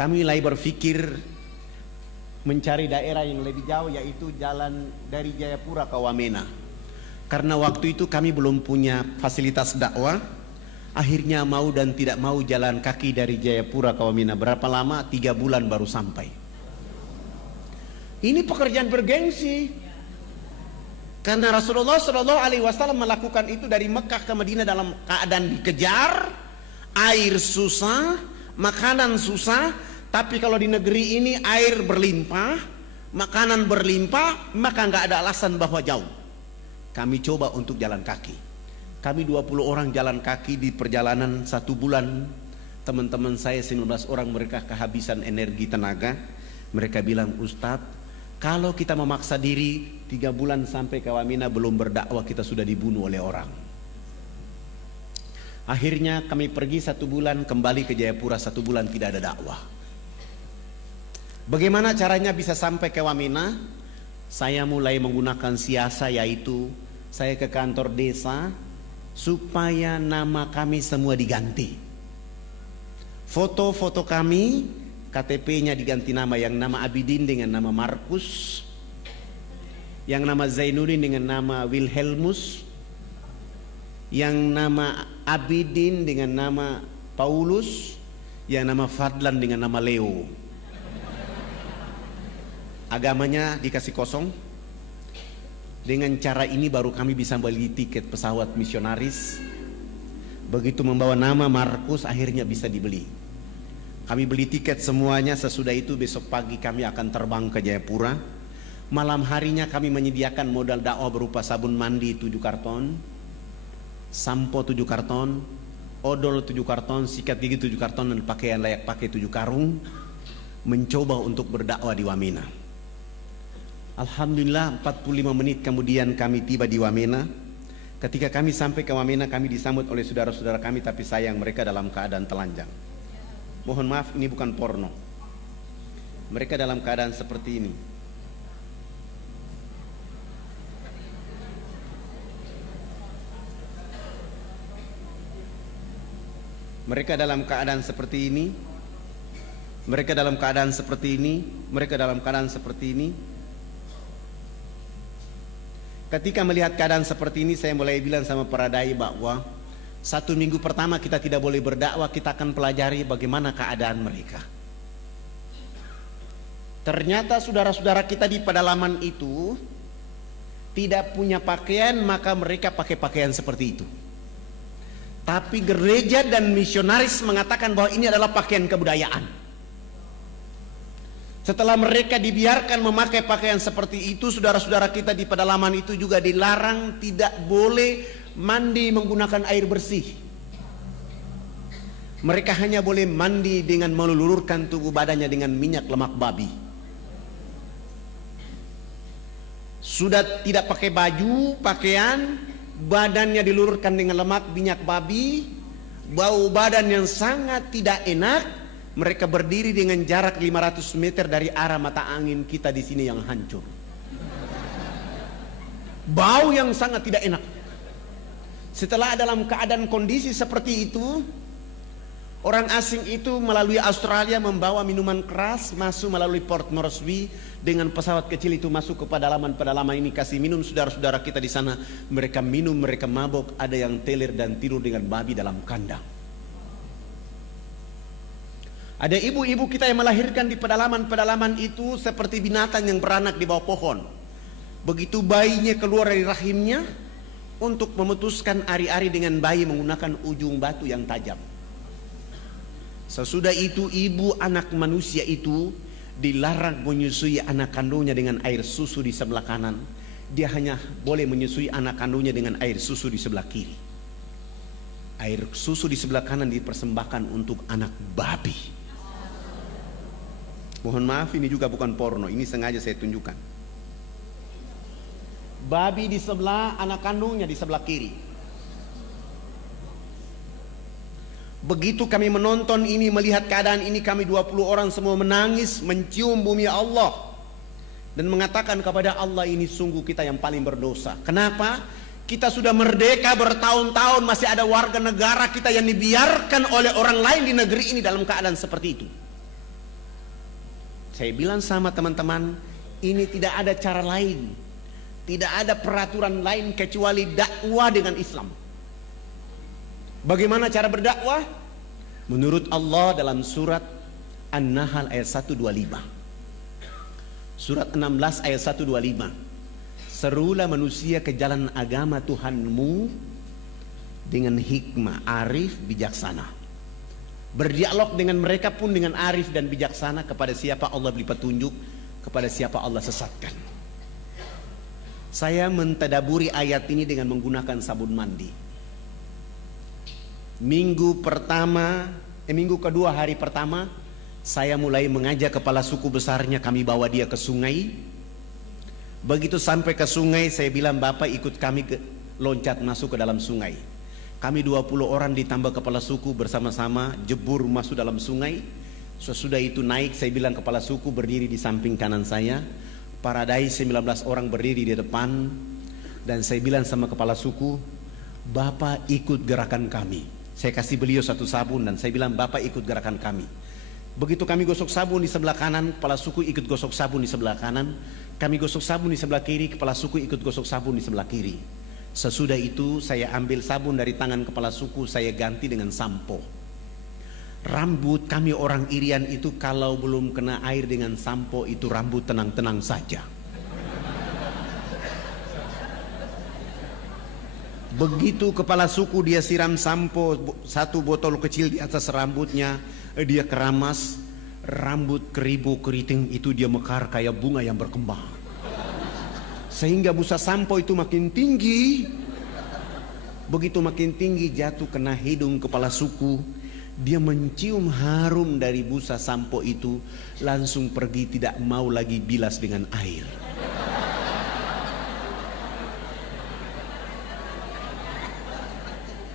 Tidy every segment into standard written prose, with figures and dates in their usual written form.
kami mulai berpikir mencari daerah yang lebih jauh, yaitu jalan dari Jayapura ke Wamena. Karena waktu itu kami belum punya fasilitas dakwah, akhirnya mau dan tidak mau jalan kaki dari Jayapura ke Wamena. Berapa lama? 3 bulan baru sampai. Ini pekerjaan bergengsi, karena Rasulullah SAW melakukan itu dari Mekah ke Madinah dalam keadaan dikejar, air susah, makanan susah. Tapi kalau di negeri ini air berlimpah, makanan berlimpah, maka nggak ada alasan bahwa jauh. Kami coba untuk jalan kaki. Kami 20 orang jalan kaki di perjalanan 1 bulan. Teman-teman saya 19 orang, mereka kehabisan energi tenaga. Mereka bilang, Ustadz, kalau kita memaksa diri 3 bulan sampai ke Wamena belum berdakwah, kita sudah dibunuh oleh orang. Akhirnya kami pergi 1 bulan, kembali ke Jayapura 1 bulan, tidak ada dakwah. Bagaimana caranya bisa sampai ke Wamena? Saya mulai menggunakan siasa, yaitu saya ke kantor desa supaya nama kami semua diganti. Foto-foto kami, KTP-nya diganti nama, yang nama Abidin dengan nama Markus, yang nama Zainuddin dengan nama Wilhelmus, yang nama Abidin dengan nama Paulus, yang nama Fadlan dengan nama Leo. Agamanya dikasih kosong. Dengan cara ini baru kami bisa beli tiket pesawat misionaris. Begitu membawa nama Markus, akhirnya bisa dibeli. Kami beli tiket semuanya. Sesudah itu besok pagi kami akan terbang ke Jayapura. Malam harinya kami menyediakan modal dakwah berupa sabun mandi 7 karton, sampo 7 karton, odol 7 karton, sikat gigi 7 karton, dan pakaian layak pakai 7 karung. Mencoba untuk berdakwah di Wamena. Alhamdulillah 45 menit kemudian kami tiba di Wamena. Ketika kami sampai ke Wamena, kami disambut oleh saudara-saudara kami, tapi sayang mereka dalam keadaan telanjang. Mohon maaf, ini bukan porno. Mereka dalam keadaan seperti ini. Mereka dalam keadaan seperti ini. Mereka dalam keadaan seperti ini. Mereka dalam keadaan seperti ini. Ketika melihat keadaan seperti ini, saya mulai bilang sama para dai bahwa 1 minggu pertama kita tidak boleh berdakwah, kita akan pelajari bagaimana keadaan mereka. Ternyata saudara-saudara kita di pedalaman itu tidak punya pakaian, maka mereka pakai pakaian seperti itu. Tapi gereja dan misionaris mengatakan bahwa ini adalah pakaian kebudayaan. Setelah mereka dibiarkan memakai pakaian seperti itu, saudara-saudara kita di pedalaman itu juga dilarang tidak boleh mandi menggunakan air bersih. Mereka hanya boleh mandi dengan melulurkan tubuh badannya dengan minyak lemak babi. Sudah tidak pakai baju, pakaian, badannya dilulurkan dengan lemak minyak babi, bau badan yang sangat tidak enak. Mereka berdiri dengan jarak 500 meter dari arah mata angin kita di sini yang hancur. Bau yang sangat tidak enak. Setelah dalam keadaan kondisi seperti itu, orang asing itu melalui Australia membawa minuman keras masuk melalui Port Moresby dengan pesawat kecil itu masuk ke pedalaman-pedalaman ini, kasih minum saudara-saudara kita di sana. Mereka minum, mereka mabok, ada yang teler dan tidur dengan babi dalam kandang. Ada ibu-ibu kita yang melahirkan di pedalaman-pedalaman itu seperti binatang yang beranak di bawah pohon. Begitu bayinya keluar dari rahimnya, untuk memutuskan ari-ari dengan bayi menggunakan ujung batu yang tajam. Sesudah itu ibu anak manusia itu dilarang menyusui anak kandungnya dengan air susu di sebelah kanan. Dia hanya boleh menyusui anak kandungnya dengan air susu di sebelah kiri. Air susu di sebelah kanan dipersembahkan untuk anak babi. Mohon maaf, ini juga bukan porno, ini sengaja saya tunjukkan. Babi di sebelah, anak kandungnya di sebelah kiri. Begitu kami menonton ini, melihat keadaan ini, kami 20 orang semua menangis, mencium bumi Allah dan mengatakan kepada Allah, ini sungguh kita yang paling berdosa. Kenapa? Kita sudah merdeka bertahun-tahun, masih ada warga negara kita yang dibiarkan oleh orang lain di negeri ini dalam keadaan seperti itu. Saya bilang sama teman-teman, ini tidak ada cara lain, tidak ada peraturan lain kecuali dakwah dengan Islam. Bagaimana cara berdakwah? Menurut Allah dalam surat An-Nahl ayat 125. Surat 16 ayat 125. Serulah manusia ke jalan agama Tuhanmu dengan hikmah, arif, bijaksana. Berdialog dengan mereka pun dengan arif dan bijaksana. Kepada siapa Allah beri petunjuk, kepada siapa Allah sesatkan. Saya mentadaburi ayat ini dengan menggunakan sabun mandi. Minggu kedua hari pertama, saya mulai mengajak kepala suku besarnya, kami bawa dia ke sungai. Begitu sampai ke sungai, saya bilang, Bapak ikut kami loncat masuk ke dalam sungai. Kami 20 orang ditambah kepala suku bersama-sama jebur masuk dalam sungai. Sesudah itu naik, saya bilang kepala suku berdiri di samping kanan saya, para dai 19 orang berdiri di depan. Dan saya bilang sama kepala suku, Bapak ikut gerakan kami. Saya kasih beliau satu sabun dan saya bilang, Bapak ikut gerakan kami. Begitu kami gosok sabun di sebelah kanan, kepala suku ikut gosok sabun di sebelah kanan. Kami gosok sabun di sebelah kiri, kepala suku ikut gosok sabun di sebelah kiri. Sesudah itu saya ambil sabun dari tangan kepala suku, saya ganti dengan sampo. Rambut kami orang Irian itu kalau belum kena air dengan sampo itu rambut tenang-tenang saja. Begitu kepala suku dia siram sampo, satu botol kecil di atas rambutnya, dia keramas, rambut keribu keriting itu dia mekar kayak bunga yang berkembang. Sehingga busa sampo itu makin tinggi. Begitu makin tinggi jatuh kena hidung kepala suku. Dia mencium harum dari busa sampo itu, langsung pergi, tidak mau lagi bilas dengan air.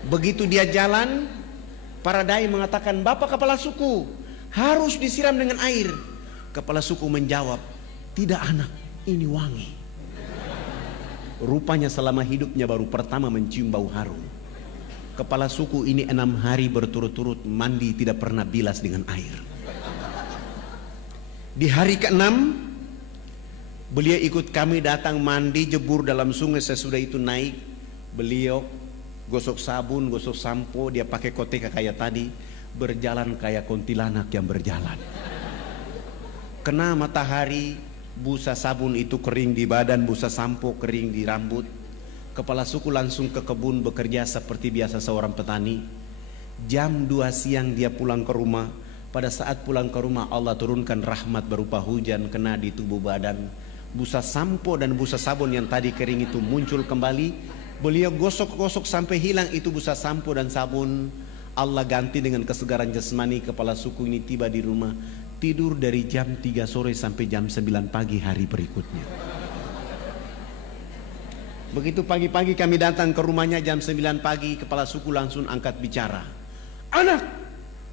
Begitu dia jalan, para dai mengatakan, Bapak kepala suku, harus disiram dengan air. Kepala suku menjawab, tidak anak, ini wangi. Rupanya selama hidupnya baru pertama mencium bau harum. Kepala suku ini 6 hari berturut-turut mandi tidak pernah bilas dengan air. Di hari ke-6 beliau ikut kami datang mandi jebur dalam sungai. Sesudah itu naik, beliau gosok sabun, gosok sampo, dia pakai koteka kayak tadi, berjalan kayak kuntilanak yang berjalan. Kena matahari, busa sabun itu kering di badan, busa sampo kering di rambut. Kepala suku langsung ke kebun bekerja seperti biasa seorang petani. Jam 2 siang dia pulang ke rumah. Pada saat pulang ke rumah Allah turunkan rahmat berupa hujan kena di tubuh badan. Busa sampo dan busa sabun yang tadi kering itu muncul kembali. Beliau gosok-gosok sampai hilang itu busa sampo dan sabun. Allah ganti dengan kesegaran jasmani. Kepala suku ini tiba di rumah, tidur dari jam 3 sore sampai jam 9 pagi hari berikutnya. Begitu pagi-pagi kami datang ke rumahnya jam 9 pagi, kepala suku langsung angkat bicara. Anak,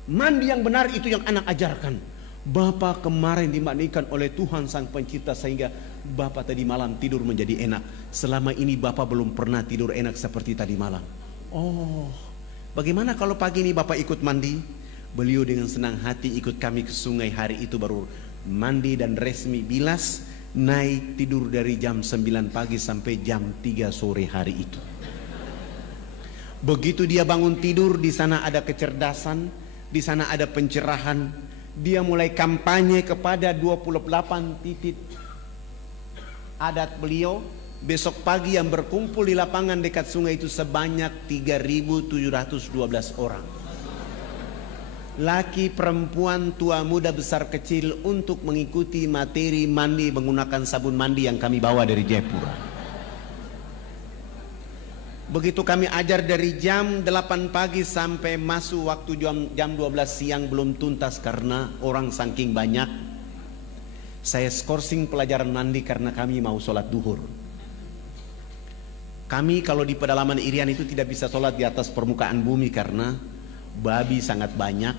mandi yang benar itu yang anak ajarkan. Bapak kemarin dimandikan oleh Tuhan Sang Pencipta sehingga Bapak tadi malam tidur menjadi enak. Selama ini Bapak belum pernah tidur enak seperti tadi malam. Oh, bagaimana kalau pagi ini Bapak ikut mandi? Beliau dengan senang hati ikut kami ke sungai. Hari itu baru mandi dan resmi bilas, naik tidur dari jam 9 pagi sampai jam 3 sore hari itu. Begitu dia bangun tidur, di sana ada kecerdasan, di sana ada pencerahan. Dia mulai kampanye kepada 28 titik adat beliau. Besok pagi yang berkumpul di lapangan dekat sungai itu sebanyak 3.712 orang. Laki, perempuan, tua, muda, besar, kecil untuk mengikuti materi mandi menggunakan sabun mandi yang kami bawa dari Jayapura. Begitu kami ajar dari jam 8 pagi sampai masuk waktu jam 12 siang belum tuntas karena orang saking banyak. Saya skorsing pelajaran mandi karena kami mau sholat duhur. Kami kalau di pedalaman Irian itu tidak bisa sholat di atas permukaan bumi karena babi sangat banyak.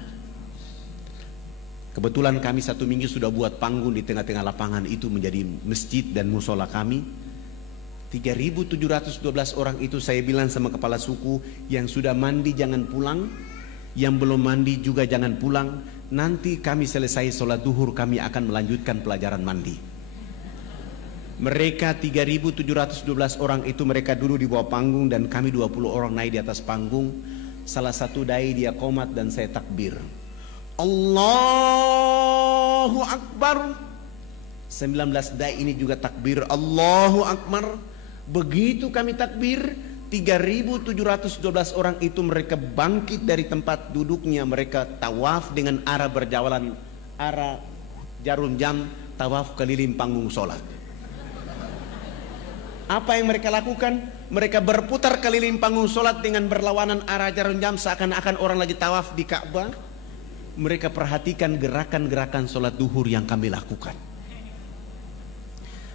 Kebetulan kami 1 minggu sudah buat panggung di tengah-tengah lapangan itu menjadi masjid dan musola kami. 3.712 orang itu saya bilang sama kepala suku yang sudah mandi jangan pulang. Yang belum mandi juga jangan pulang. Nanti kami selesai sholat duhur, kami akan melanjutkan pelajaran mandi. Mereka 3.712 orang itu mereka duduk di bawah panggung dan kami 20 orang naik di atas panggung. Salah satu dai dia qomat dan saya takbir. Allahu Akbar. 19 dai ini juga takbir Allahu Akbar. Begitu kami takbir, 3.712 orang itu mereka bangkit dari tempat duduknya, mereka tawaf dengan arah berjalan, arah jarum jam, tawaf keliling panggung sholat. Apa yang mereka lakukan? Mereka berputar keliling panggung sholat dengan berlawanan arah jarum jam seakan-akan orang lagi tawaf di Ka'bah. Mereka perhatikan gerakan-gerakan sholat duhur yang kami lakukan.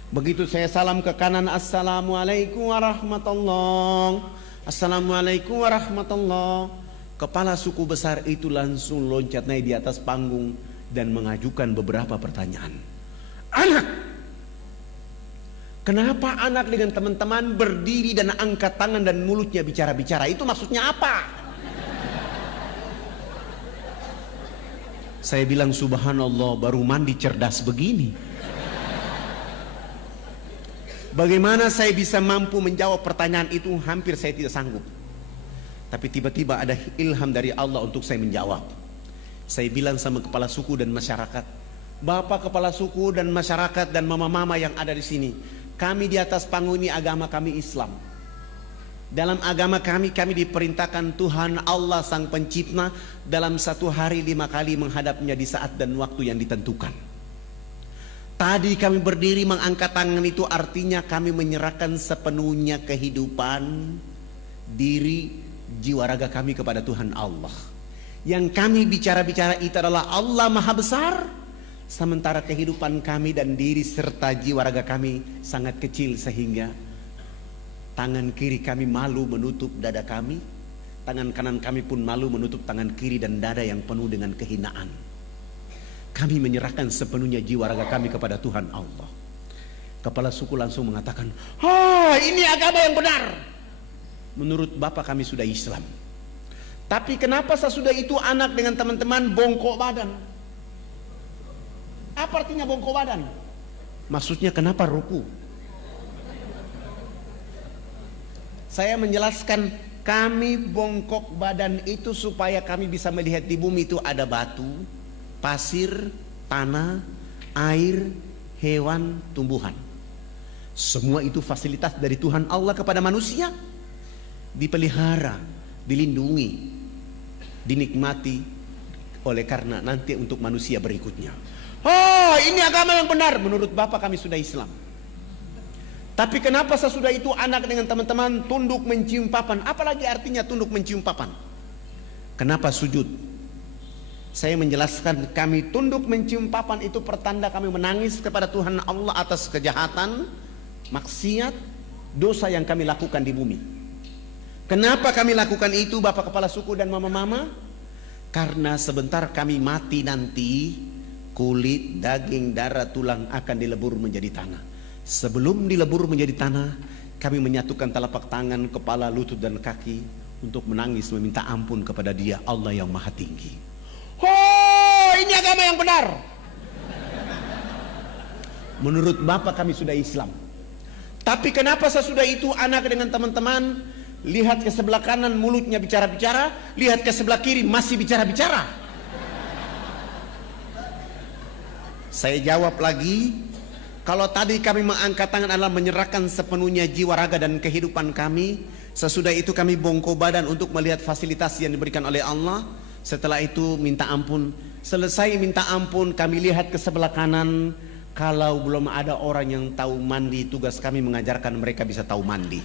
Begitu saya salam ke kanan, Assalamualaikum warahmatullahi, Assalamualaikum warahmatullahi. Kepala suku besar itu langsung loncat naik di atas panggung dan mengajukan beberapa pertanyaan. Anak, kenapa anak dengan teman-teman berdiri dan angkat tangan dan mulutnya bicara-bicara? Itu maksudnya apa? Saya bilang subhanallah, baru mandi cerdas begini. Bagaimana saya bisa mampu menjawab pertanyaan itu? Hampir saya tidak sanggup. Tapi tiba-tiba ada ilham dari Allah untuk saya menjawab. Saya bilang sama kepala suku dan masyarakat, Bapak kepala suku dan masyarakat dan mama-mama yang ada di sini, kami di atas panggung ini agama kami Islam. Dalam agama kami diperintahkan Tuhan Allah Sang Pencipta dalam satu hari 5 kali menghadapnya di saat dan waktu yang ditentukan. Tadi kami berdiri mengangkat tangan itu artinya kami menyerahkan sepenuhnya kehidupan, diri, jiwa raga kami kepada Tuhan Allah. Yang kami bicara-bicara itu adalah Allah Maha Besar, sementara kehidupan kami dan diri serta jiwa raga kami sangat kecil sehingga tangan kiri kami malu menutup dada kami, tangan kanan kami pun malu menutup tangan kiri dan dada yang penuh dengan kehinaan. Kami menyerahkan sepenuhnya jiwa raga kami kepada Tuhan Allah. Kepala suku langsung mengatakan, ini agama yang benar. Menurut Bapak kami sudah Islam. Tapi kenapa sesudah itu anak dengan teman-teman bongkok badan? Apa artinya bongkok badan? Maksudnya kenapa ruku? Saya menjelaskan, kami bongkok badan itu supaya kami bisa melihat di bumi itu ada batu, pasir, tanah, air, hewan, tumbuhan. Semua itu fasilitas dari Tuhan Allah kepada manusia. Dipelihara, dilindungi, dinikmati oleh karena nanti untuk manusia berikutnya. Ini agama yang benar. Menurut Bapak kami sudah Islam. Tapi kenapa sesudah itu anak dengan teman-teman tunduk mencium papan? Apalagi artinya tunduk mencium papan? Kenapa sujud? Saya menjelaskan, kami tunduk mencium papan itu pertanda kami menangis kepada Tuhan Allah atas kejahatan, maksiat, dosa yang kami lakukan di bumi. Kenapa kami lakukan itu Bapak kepala suku dan mama-mama? Karena sebentar kami mati nanti, kulit, daging, darah, tulang akan dilebur menjadi tanah. Sebelum dilebur menjadi tanah, kami menyatukan telapak tangan, kepala, lutut dan kaki untuk menangis meminta ampun kepada Dia Allah yang Maha Tinggi. Ini agama yang benar. Menurut Bapak kami sudah Islam. Tapi kenapa sesudah itu anak dengan teman-teman lihat ke sebelah kanan mulutnya bicara-bicara, lihat ke sebelah kiri masih bicara-bicara? Saya jawab lagi, kalau tadi kami mengangkat tangan adalah menyerahkan sepenuhnya jiwa raga dan kehidupan kami, sesudah itu kami bongkok badan untuk melihat fasilitas yang diberikan oleh Allah. Setelah itu minta ampun. Selesai minta ampun, kami lihat ke sebelah kanan. Kalau belum ada orang yang tahu mandi, tugas kami mengajarkan mereka bisa tahu mandi.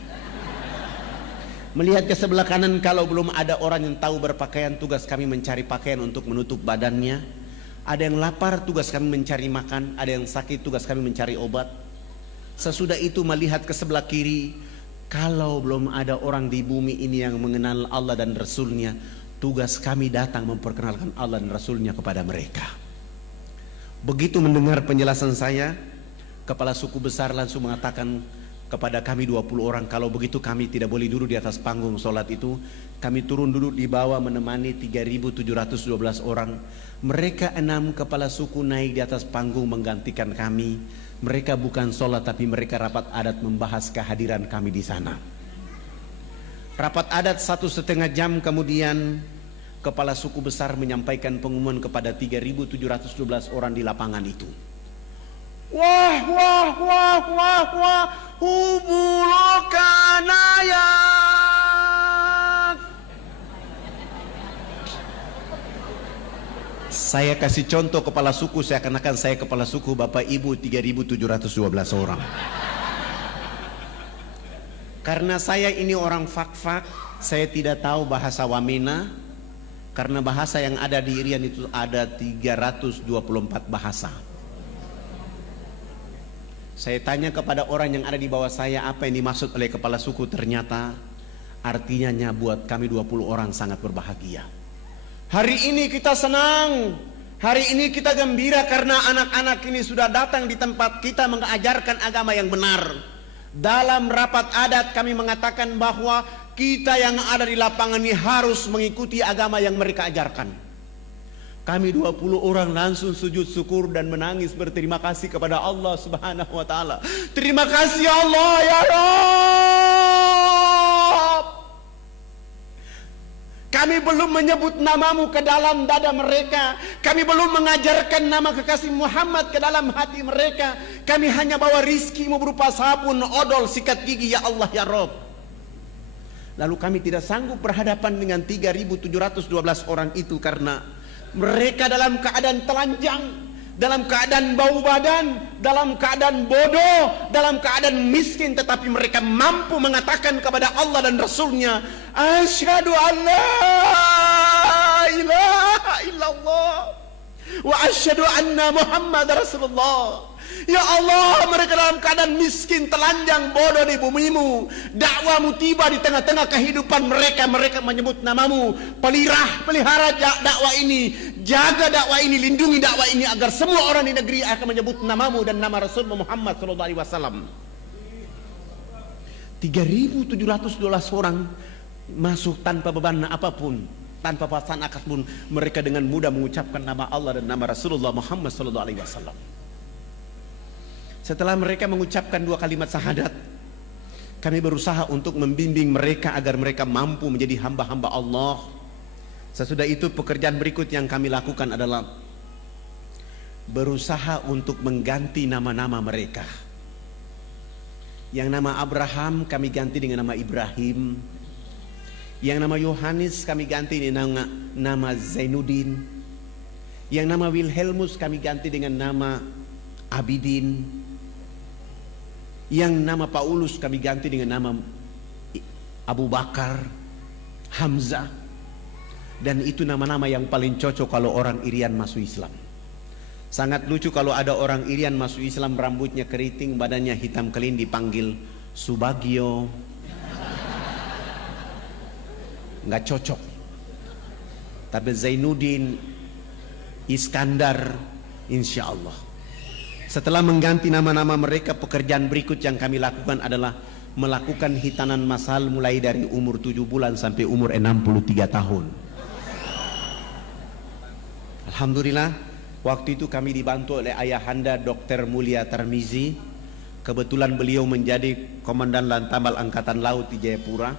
Melihat ke sebelah kanan, kalau belum ada orang yang tahu berpakaian, tugas kami mencari pakaian untuk menutup badannya. Ada yang lapar, tugas kami mencari makan. Ada yang sakit, tugas kami mencari obat. Sesudah itu melihat ke sebelah kiri, kalau belum ada orang di bumi ini yang mengenal Allah dan Rasulnya, tugas kami datang memperkenalkan Allah dan Rasulnya kepada mereka. Begitu mendengar penjelasan saya, kepala suku besar langsung mengatakan, kepada kami 20 orang, kalau begitu kami tidak boleh duduk di atas panggung sholat itu. Kami turun duduk di bawah menemani 3.712 orang. Mereka 6 kepala suku naik di atas panggung menggantikan kami. Mereka bukan sholat, tapi mereka rapat adat membahas kehadiran kami di sana. Rapat adat 1,5 jam kemudian, kepala suku besar menyampaikan pengumuman kepada 3.712 orang di lapangan itu. Wah, wah, wah, wah, wah, hubulokanaya. Saya kasih contoh kepala suku, seakan-akan saya kepala suku, Bapak Ibu 3.712 orang. Karena saya ini orang fak-fak, saya tidak tahu bahasa Wamena. Karena bahasa yang ada di Irian itu ada 324 bahasa. Saya tanya kepada orang yang ada di bawah saya apa yang dimaksud oleh kepala suku. Ternyata artinya buat kami 20 orang sangat berbahagia. Hari ini kita senang, hari ini kita gembira karena anak-anak ini sudah datang di tempat kita mengajarkan agama yang benar. Dalam rapat adat kami mengatakan bahwa kita yang ada di lapangan ini harus mengikuti agama yang mereka ajarkan. Kami 20 orang langsung sujud syukur dan menangis berterima kasih kepada Allah Subhanahu wa taala. Terima kasih Allah ya Rabb. Kami belum menyebut namamu ke dalam dada mereka. Kami belum mengajarkan nama kekasih Muhammad ke dalam hati mereka. Kami hanya bawa rizkimu berupa sabun, odol, sikat gigi ya Allah ya Rabb. Lalu kami tidak sanggup berhadapan dengan 3.712 orang itu karena mereka dalam keadaan telanjang, dalam keadaan bau badan, dalam keadaan bodoh, dalam keadaan miskin, tetapi mereka mampu mengatakan kepada Allah dan Rasulnya, asyhadu an la ilaha illallah wa asyhadu anna Muhammad Rasulullah. Ya Allah, mereka dalam keadaan miskin, telanjang, bodoh di bumimu. Dakwamu tiba di tengah-tengah kehidupan mereka. Mereka menyebut namamu. Pelihara dakwah ini, jaga dakwah ini, lindungi dakwah ini agar semua orang di negeri akan menyebut namamu dan nama Rasul Muhammad SAW. 3.712 orang masuk tanpa beban apapun, tanpa paksaan apapun. Mereka dengan mudah mengucapkan nama Allah dan nama Rasulullah Muhammad SAW. Setelah mereka mengucapkan 2 kalimat syahadat, kami berusaha untuk membimbing mereka agar mereka mampu menjadi hamba-hamba Allah. Sesudah itu pekerjaan berikut yang kami lakukan adalah berusaha untuk mengganti nama-nama mereka. Yang nama Abraham kami ganti dengan nama Ibrahim. Yang nama Yohanes kami ganti dengan nama Zainuddin. Yang nama Wilhelmus kami ganti dengan nama Abidin. Yang nama Paulus kami ganti dengan nama Abu Bakar, Hamzah. Dan itu nama-nama yang paling cocok kalau orang Irian masuk Islam. Sangat lucu kalau ada orang Irian masuk Islam, rambutnya keriting, badannya hitam kelin, dipanggil Subagio. Nggak cocok. Tapi Zainuddin, Iskandar, insya Allah. Setelah mengganti nama-nama mereka, pekerjaan berikut yang kami lakukan adalah melakukan hitanan masal mulai dari umur 7 bulan sampai umur 63 tahun. Alhamdulillah, waktu itu kami dibantu oleh ayahanda Dr. Mulia Tarmizi. Kebetulan beliau menjadi Komandan Lantamal Angkatan Laut di Jayapura.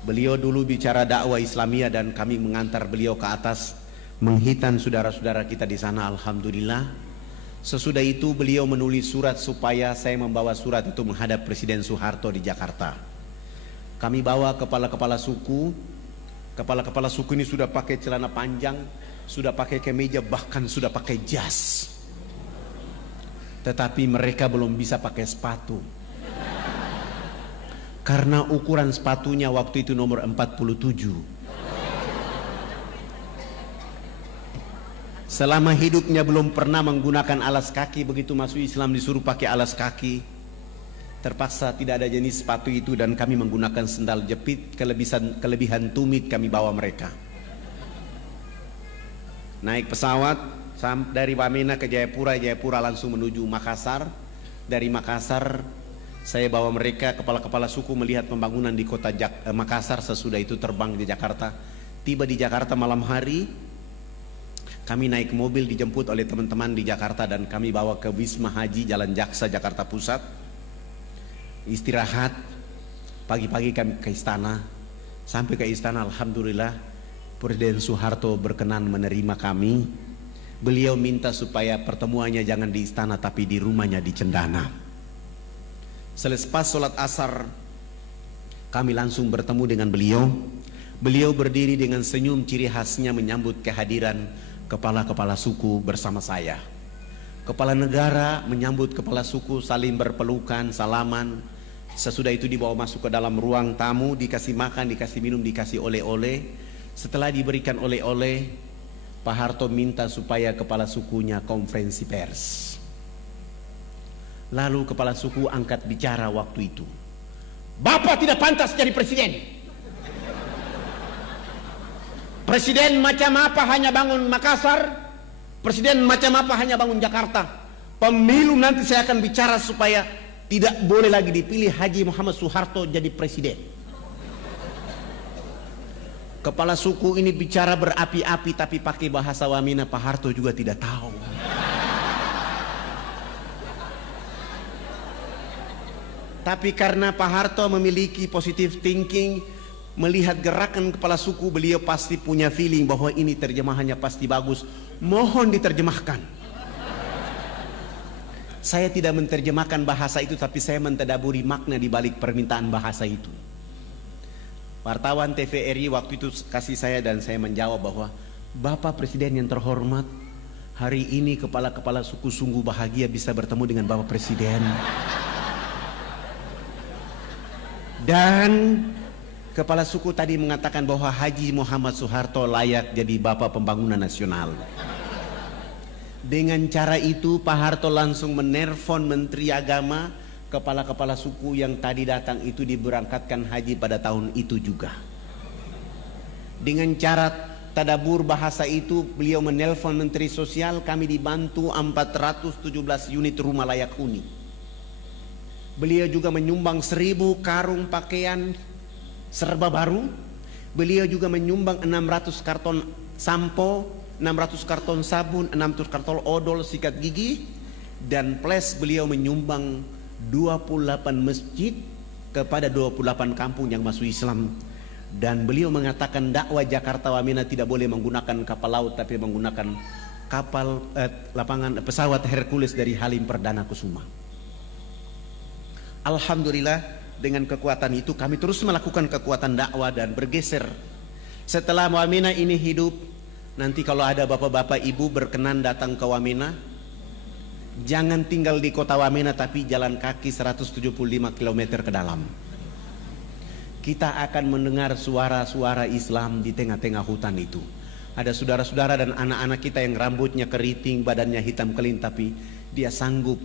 Beliau dulu bicara dakwah Islamiyah dan kami mengantar beliau ke atas menghitan saudara-saudara kita di sana. Alhamdulillah. Sesudah itu beliau menulis surat supaya saya membawa surat itu menghadap Presiden Soeharto di Jakarta. Kami bawa kepala-kepala suku. Kepala-kepala suku ini sudah pakai celana panjang, sudah pakai kemeja, bahkan sudah pakai jas. Tetapi mereka belum bisa pakai sepatu. Karena ukuran sepatunya waktu itu nomor 47. Selama hidupnya belum pernah menggunakan alas kaki, begitu masuk Islam disuruh pakai alas kaki. Terpaksa tidak ada jenis sepatu itu dan kami menggunakan sendal jepit. Kelebihan tumit kami bawa mereka. Naik pesawat dari Wamena ke Jayapura, Jayapura langsung menuju Makassar. Dari Makassar Saya bawa mereka, kepala-kepala suku, melihat pembangunan di kota Makassar. Sesudah itu terbang di Jakarta. Tiba di Jakarta malam hari, kami naik mobil dijemput oleh teman-teman di Jakarta dan kami bawa ke Wisma Haji Jalan Jaksa, Jakarta Pusat. Istirahat, pagi-pagi kami ke istana. Sampai ke istana, alhamdulillah Presiden Soeharto berkenan menerima kami. Beliau minta supaya pertemuannya jangan di istana tapi di rumahnya di Cendana. Selepas sholat asar, kami langsung bertemu dengan beliau. Beliau berdiri dengan senyum ciri khasnya menyambut kehadiran kepala-kepala suku bersama saya. Kepala negara menyambut kepala suku, saling berpelukan, salaman. Sesudah itu dibawa masuk ke dalam ruang tamu, dikasih makan, dikasih minum, dikasih oleh-oleh. Setelah diberikan oleh-oleh, Pak Harto minta supaya kepala sukunya konferensi pers. Lalu kepala suku angkat bicara waktu itu. Bapak tidak pantas jadi presiden. Presiden macam apa hanya bangun Makassar, presiden macam apa hanya bangun Jakarta. Pemilu nanti saya akan bicara supaya tidak boleh lagi dipilih Haji Muhammad Soeharto jadi presiden. Kepala suku ini bicara berapi-api tapi pakai bahasa Wamena. Pak Harto juga tidak tahu. Tapi karena Pak Harto memiliki positive thinking, melihat gerakan kepala suku, beliau pasti punya feeling bahwa ini terjemahannya pasti bagus. Mohon diterjemahkan. Saya tidak menerjemahkan bahasa itu, tapi saya mentadaburi makna di balik permintaan bahasa itu. Wartawan TVRI waktu itu kasih saya dan saya menjawab bahwa Bapak Presiden yang terhormat, hari ini kepala-kepala suku sungguh bahagia bisa bertemu dengan Bapak Presiden. Dan kepala suku tadi mengatakan bahwa Haji Muhammad Soeharto layak jadi Bapak Pembangunan Nasional. Dengan cara itu Pak Harto langsung menelpon Menteri Agama, kepala-kepala suku yang tadi datang itu diberangkatkan haji pada tahun itu juga. Dengan cara tadabur bahasa itu beliau menelpon Menteri Sosial, kami dibantu 417 unit rumah layak huni. Beliau juga menyumbang 1000 karung pakaian serba baru. Beliau juga menyumbang 600 karton sampo, 600 karton sabun, 600 karton odol sikat gigi. Dan plus beliau menyumbang 28 masjid kepada 28 kampung yang masuk Islam. Dan beliau mengatakan dakwah Jakarta Wamena tidak boleh menggunakan kapal laut tapi menggunakan kapal pesawat Hercules dari Halim Perdana Kusuma. Alhamdulillah dengan kekuatan itu kami terus melakukan kekuatan dakwah dan bergeser. Setelah Wamena ini hidup, nanti kalau ada bapak-bapak ibu berkenan datang ke Wamena, jangan tinggal di kota Wamena tapi jalan kaki 175 km ke dalam. Kita akan mendengar suara-suara Islam di tengah-tengah hutan itu. Ada saudara-saudara dan anak-anak kita yang rambutnya keriting, badannya hitam kelin, tapi dia sanggup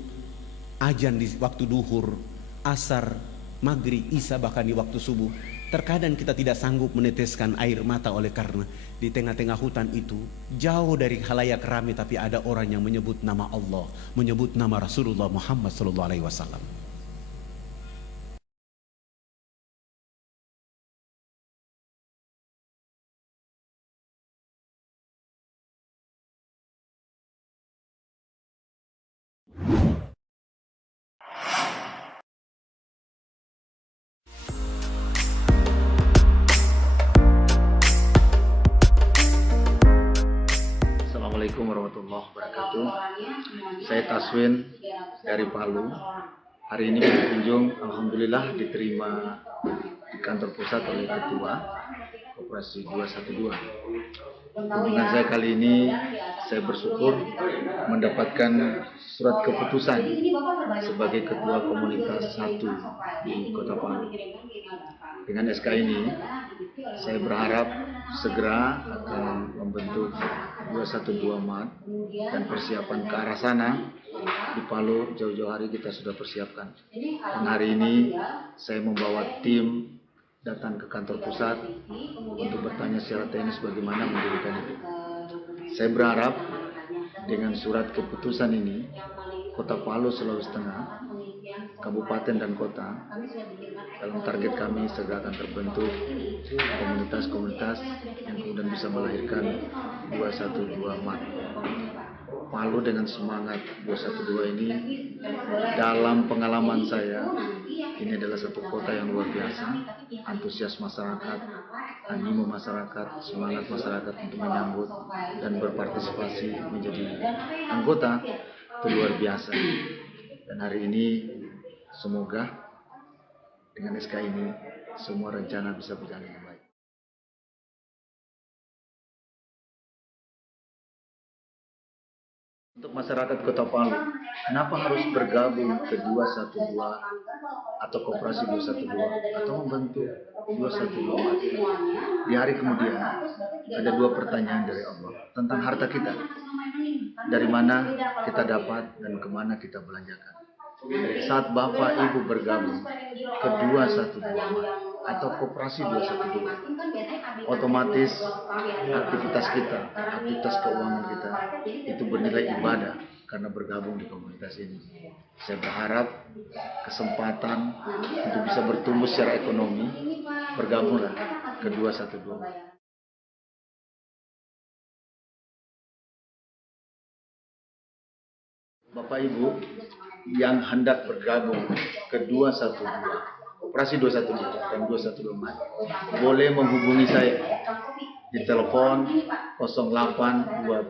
ajan di waktu duhur, asar, maghrib, isya, bahkan di waktu subuh. Terkadang kita tidak sanggup meneteskan air mata oleh karena di tengah-tengah hutan itu jauh dari khalayak ramai, tapi ada orang yang menyebut nama Allah, menyebut nama Rasulullah Muhammad SAW. Assalamualaikum warahmatullahi wabarakatuh. Saya Taswin dari Palu. Hari ini berkunjung, alhamdulillah diterima di kantor pusat oleh Ketua Koperasi 212. Kunjungan saya kali ini, saya bersyukur mendapatkan surat keputusan sebagai Ketua Komunitas 1 di Kota Palu. Dengan SK ini, saya berharap segera akan membentuk 212 MAD dan persiapan ke arah sana. Di Palu jauh-jauh hari kita sudah persiapkan. Dan hari ini saya membawa tim datang ke kantor pusat untuk bertanya secara teknis bagaimana mendirikan itu. Saya berharap dengan surat keputusan ini, Kota Palu, Sulawesi Tengah kabupaten dan kota. Dalam target kami segera akan terbentuk komunitas-komunitas yang kemudian bisa melahirkan 212 MAT. Palu dengan semangat 212 ini, dalam pengalaman saya, ini adalah satu kota yang luar biasa. Antusias masyarakat, animo masyarakat, semangat masyarakat untuk menyambut dan berpartisipasi menjadi anggota itu luar biasa. Dan hari ini semoga dengan SK ini semua rencana bisa berjalan dengan baik. Untuk masyarakat Kota Palu, kenapa harus bergabung ke 212 atau Koperasi 212 atau membentuk 212? Di hari kemudian ada dua pertanyaan dari Allah tentang harta kita. Dari mana kita dapat dan kemana kita belanjakan. Saat Bapak Ibu bergabung ke 212 atau Koperasi 212, otomatis aktivitas kita, aktivitas keuangan kita itu bernilai ibadah karena bergabung di komunitas ini. Saya berharap kesempatan untuk bisa bertumbuh secara ekonomi, bergabunglah ke 212. Bapak Ibu yang hendak bergabung ke 212, Koperasi 212 dan 212 boleh menghubungi saya di telepon 0812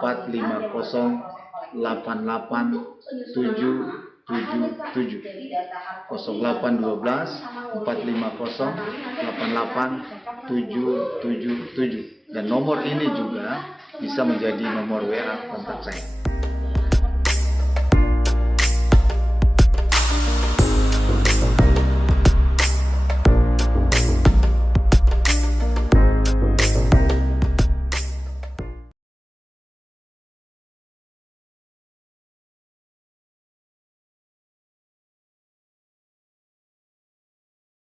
450 88777 0812 450 88777 dan nomor ini juga bisa menjadi nomor WA kontak saya.